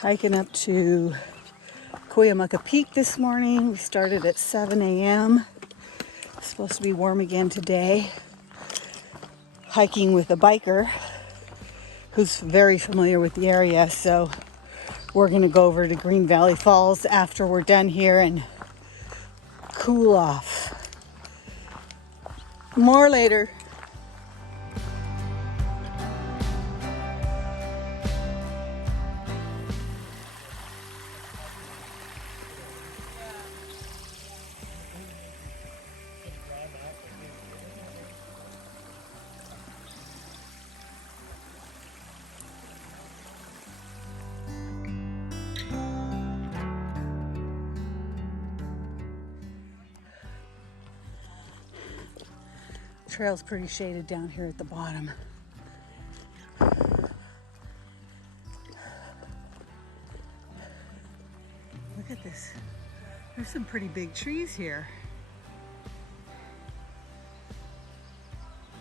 Hiking up to Cuyamaca Peak this morning. We started at 7 a.m. It's supposed to be warm again today. Hiking with a biker who's very familiar with the area, so we're gonna go over to Green Valley Falls after we're done here and cool off. More later. Trail's pretty shaded down here at the bottom. Look at this. There's some pretty big trees here.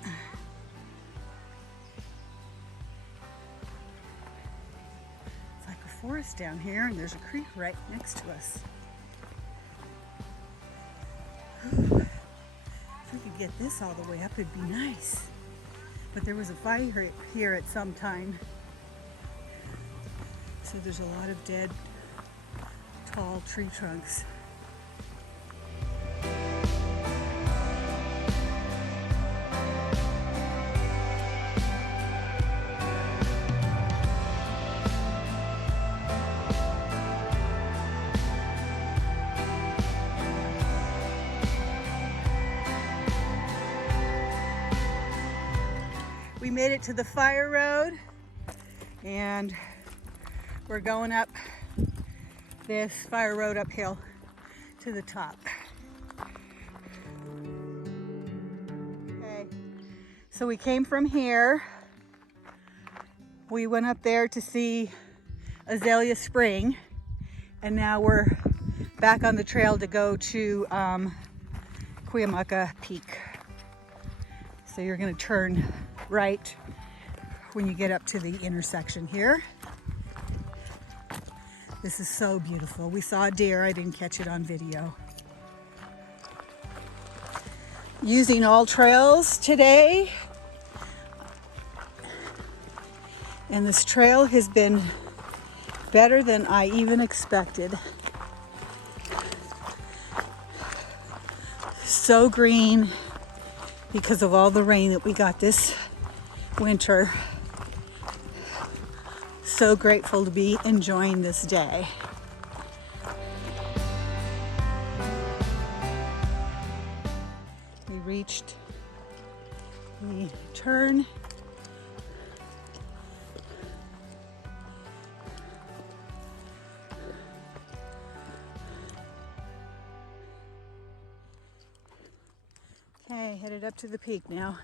It's like a forest down here, and there's a creek right next to us. If we could get this all the way up, it'd be nice. But there was a fire here at some time. So there's a lot of dead, tall tree trunks. We made it to the fire road and we're going up this fire road uphill to the top. Okay, so we came from here. We went up there to see Azalea Spring, and now we're back on the trail to go to Cuyamaca Peak. So you're gonna turn right when you get up to the intersection here. This is so beautiful. We saw a deer. I didn't catch it on video. Using AllTrails today. And this trail has been better than I even expected. So green because of all the rain that we got this winter. So grateful to be enjoying this day. We reached the turn. Okay, headed up to the peak now.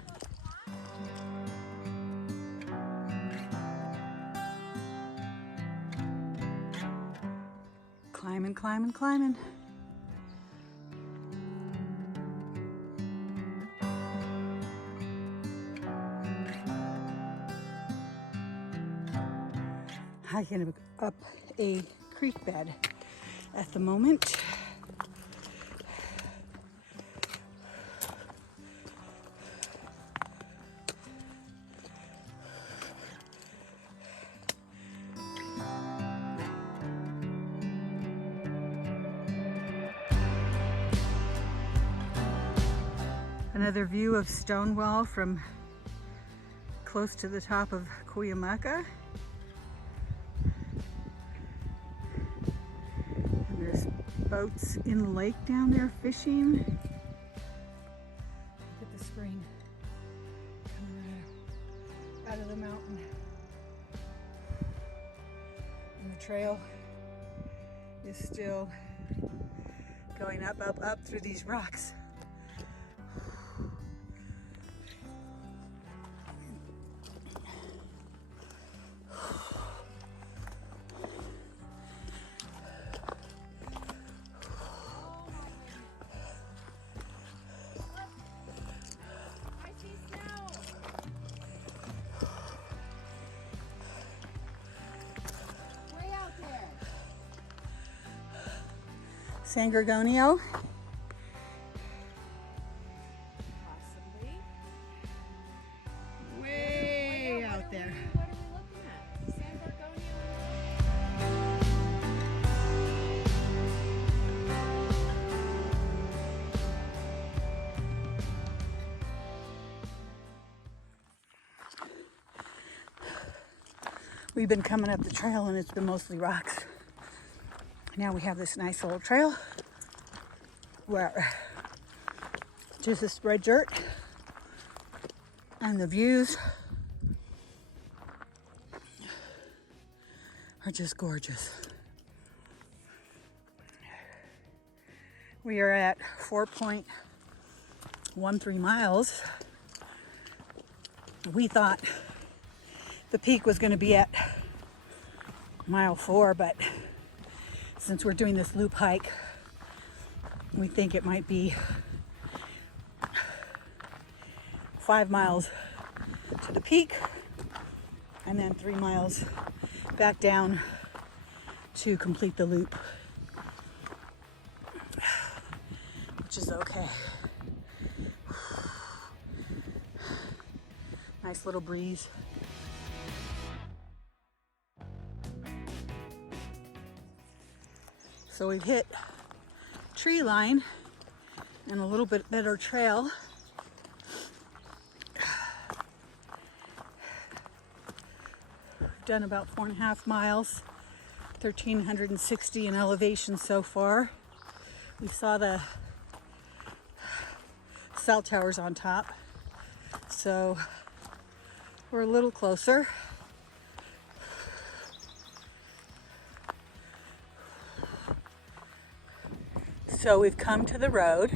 Climbing, climbing, climbing. Hiking up a creek bed at the moment. Another view of Stonewall from close to the top of Cuyamaca. And there's boats in the lake down there fishing. Look at the spring coming out of the mountain. And the trail is still going up, up, up through these rocks. Way out there. San Gorgonio? Possibly. Way out there. What are we looking at? San Gorgonio? We've been coming up the trail and it's been mostly rocks. Now we have this nice little trail where just a spread dirt and the views are just gorgeous. We are at 4.13 miles. We thought the peak was going to be at mile 4, but since we're doing this loop hike, we think it might be 5 miles to the peak and then 3 miles back down to complete the loop, which is okay. Nice little breeze. So we've hit tree line and a little bit better trail. We've done about 4.5 miles, 1,360 in elevation so far. We saw the cell towers on top, so we're a little closer. So we've come to the road.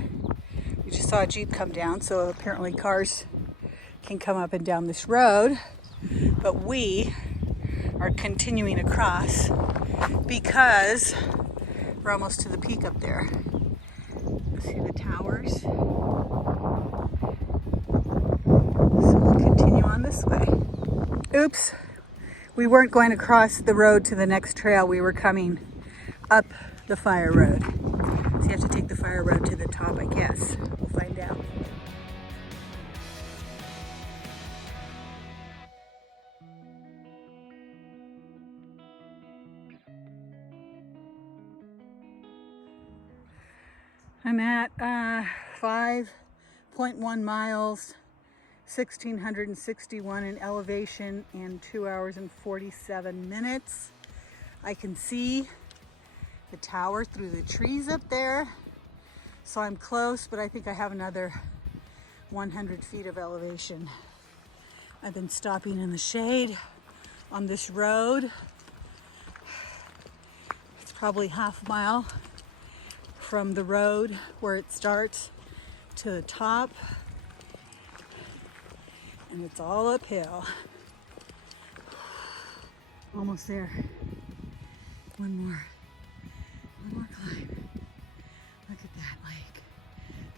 We just saw a Jeep come down, so apparently cars can come up and down this road. But we are continuing across because we're almost to the peak up there. See the towers? So we'll continue on this way. Oops, we weren't going to cross the road to the next trail. We were coming up the fire road. So you have to take the fire road to the top, I guess. We'll find out. I'm at 5.1 miles, 1,661 in elevation, and 2 hours and 47 minutes. I can see the tower through the trees up there, so I'm close, but I think I have another 100 feet of elevation. I've been stopping in the shade on this road. It's probably half a mile from the road where it starts to the top, and it's all uphill. Almost there. One more climb. Look at that lake.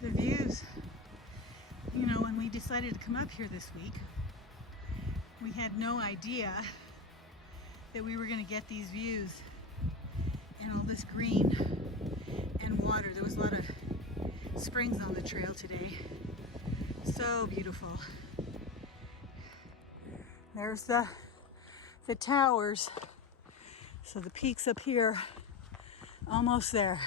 The views. You know, when we decided to come up here this week, we had no idea that we were going to get these views and all this green and water. There was a lot of springs on the trail today. So beautiful. There's the towers. So the peak's up here. Almost there.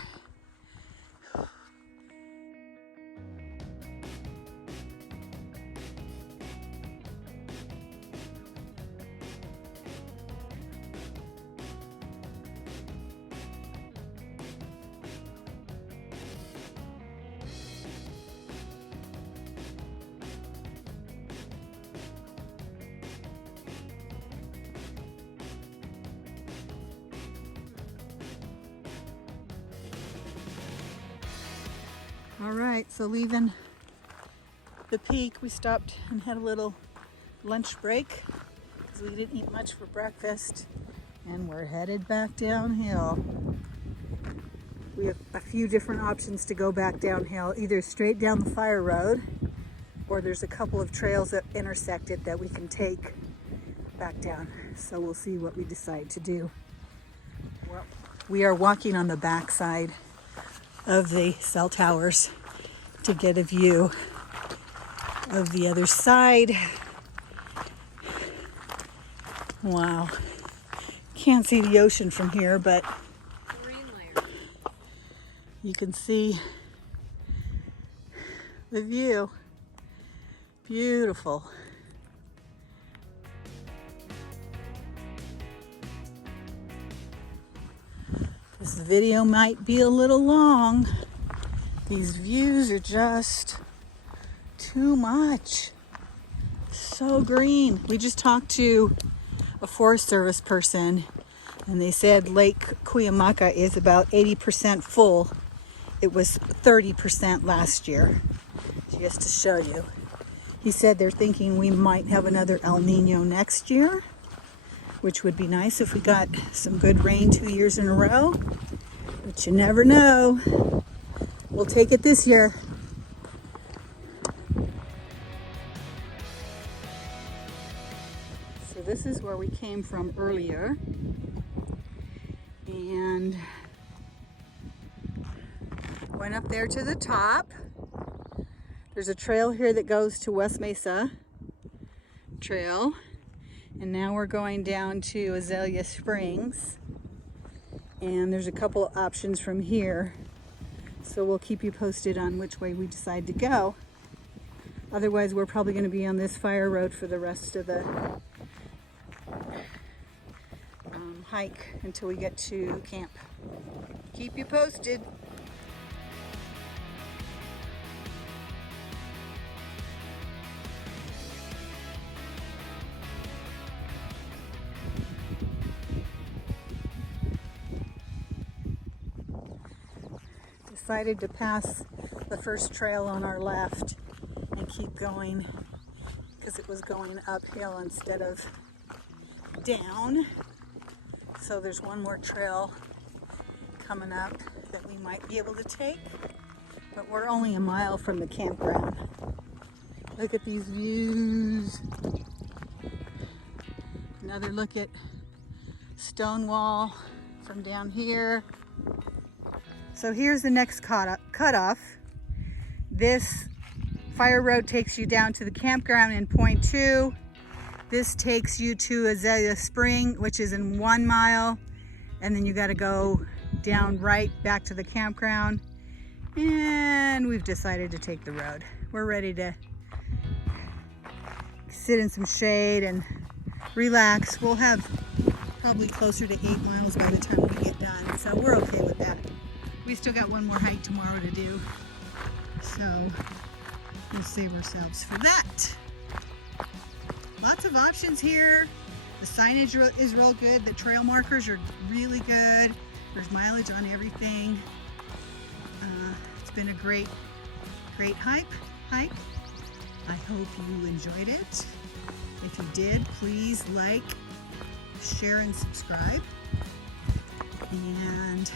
All right, so leaving the peak, we stopped and had a little lunch break because we didn't eat much for breakfast, and we're headed back downhill. We have a few different options to go back downhill, either straight down the fire road, or there's a couple of trails that intersect it that we can take back down. So we'll see what we decide to do. Well, we are walking on the back side of the cell towers to get a view of the other side. Wow. Can't see the ocean from here, but you can see the view. Beautiful. This video might be a little long. These views are just too much. So green. We just talked to a Forest Service person, and they said Lake Cuyamaca is about 80% full. It was 30% last year, just to show you. He said they're thinking we might have another El Nino next year, which would be nice if we got some good rain 2 years in a row, but you never know. We'll take it this year. So this is where we came from earlier, and went up there to the top. There's a trail here that goes to West Mesa Trail, and now we're going down to Azalea Springs, and there's a couple of options from here, so we'll keep you posted on which way we decide to go. Otherwise, we're probably going to be on this fire road for the rest of the hike until we get to camp. Keep you posted. Decided to pass the first trail on our left and keep going because it was going uphill instead of down. So there's one more trail coming up that we might be able to take, but we're only a mile from the campground. Look at these views. Another look at Stonewall from down here. So here's the next cutoff. This fire road takes you down to the campground in point 2. This takes you to Azalea Spring, which is in 1 mile. And then you got to go down right back to the campground. And we've decided to take the road. We're ready to sit in some shade and relax. We'll have probably closer to 8 miles by the time we get done. So we're okay with that. We still got one more hike tomorrow to do, so we'll save ourselves for that. Lots of options here. The signage is real good. The trail markers are really good. There's mileage on everything. It's been a great hike. I hope you enjoyed it. If you did, please like, share, and subscribe. And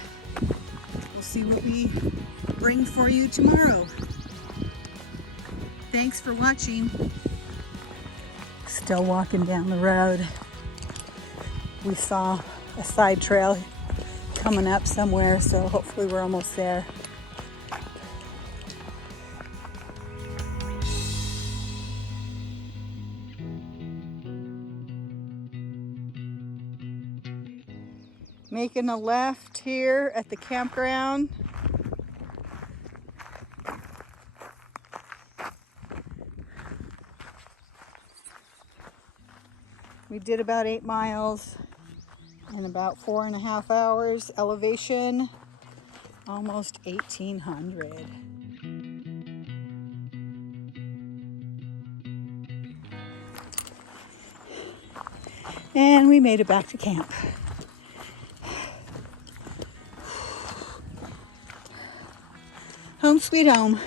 we'll see what we bring for you tomorrow. Thanks for watching. Still walking down the road. We saw a side trail coming up somewhere, so hopefully we're almost there. Making a left here at the campground. We did about 8 miles in about 4.5 hours. Elevation, almost 1,800. And we made it back to camp. Home sweet home.